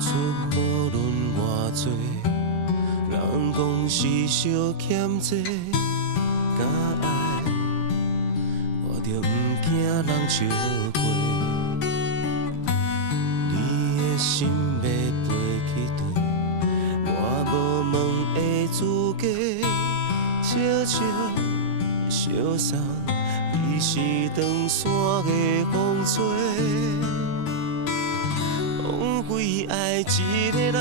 出无论偌多，人讲是小欠债，敢爱我着不惊人笑话。你的心要飞去佗，我无问的资格，悄悄相送，你是长山的风吹。枉费爱一个人，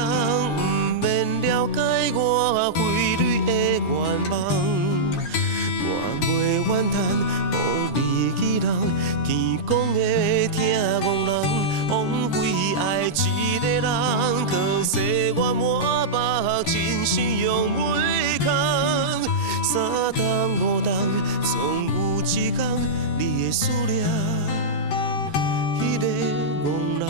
不免了解我费泪的愿望。我袂怨叹，予离去人，见讲的听戆人。枉费爱一个人，可惜我满腹真心用袂空。三冬五冬，总有一天，你会思念迄个戆人。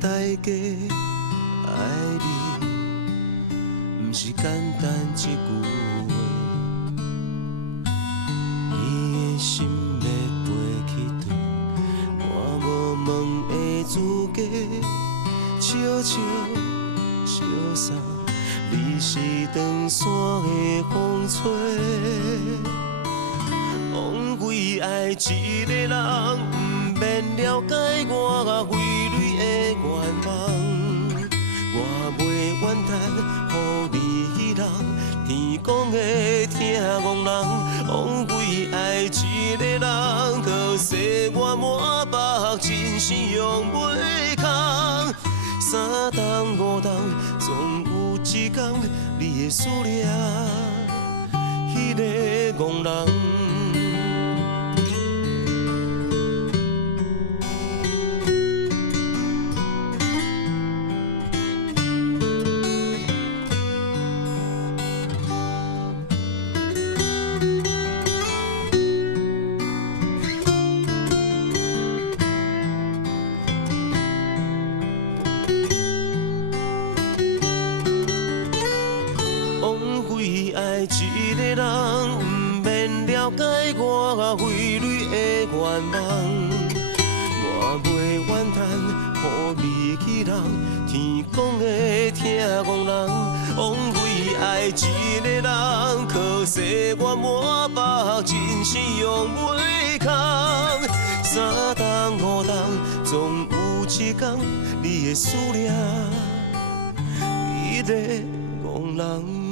代价爱你，不是简单一句话。你的心要飞去佗，我无问的资格，悄悄相送，你是长山的风吹。枉费爱一个人，不免了解我费泪的愿望。我袂怨叹，予离去人，天公的听戆人。枉费爱一个人，可惜我满腹真心用袂空。三冬五冬，总有一天，你会思念迄个戆人。一个人不免了解我费泪的愿望，我袂怨叹，予离去人，天公的听戆人。枉费爱一个人，可惜我满腹真心用袂空。三冬五冬，总有一天，你会思念迄个戆人。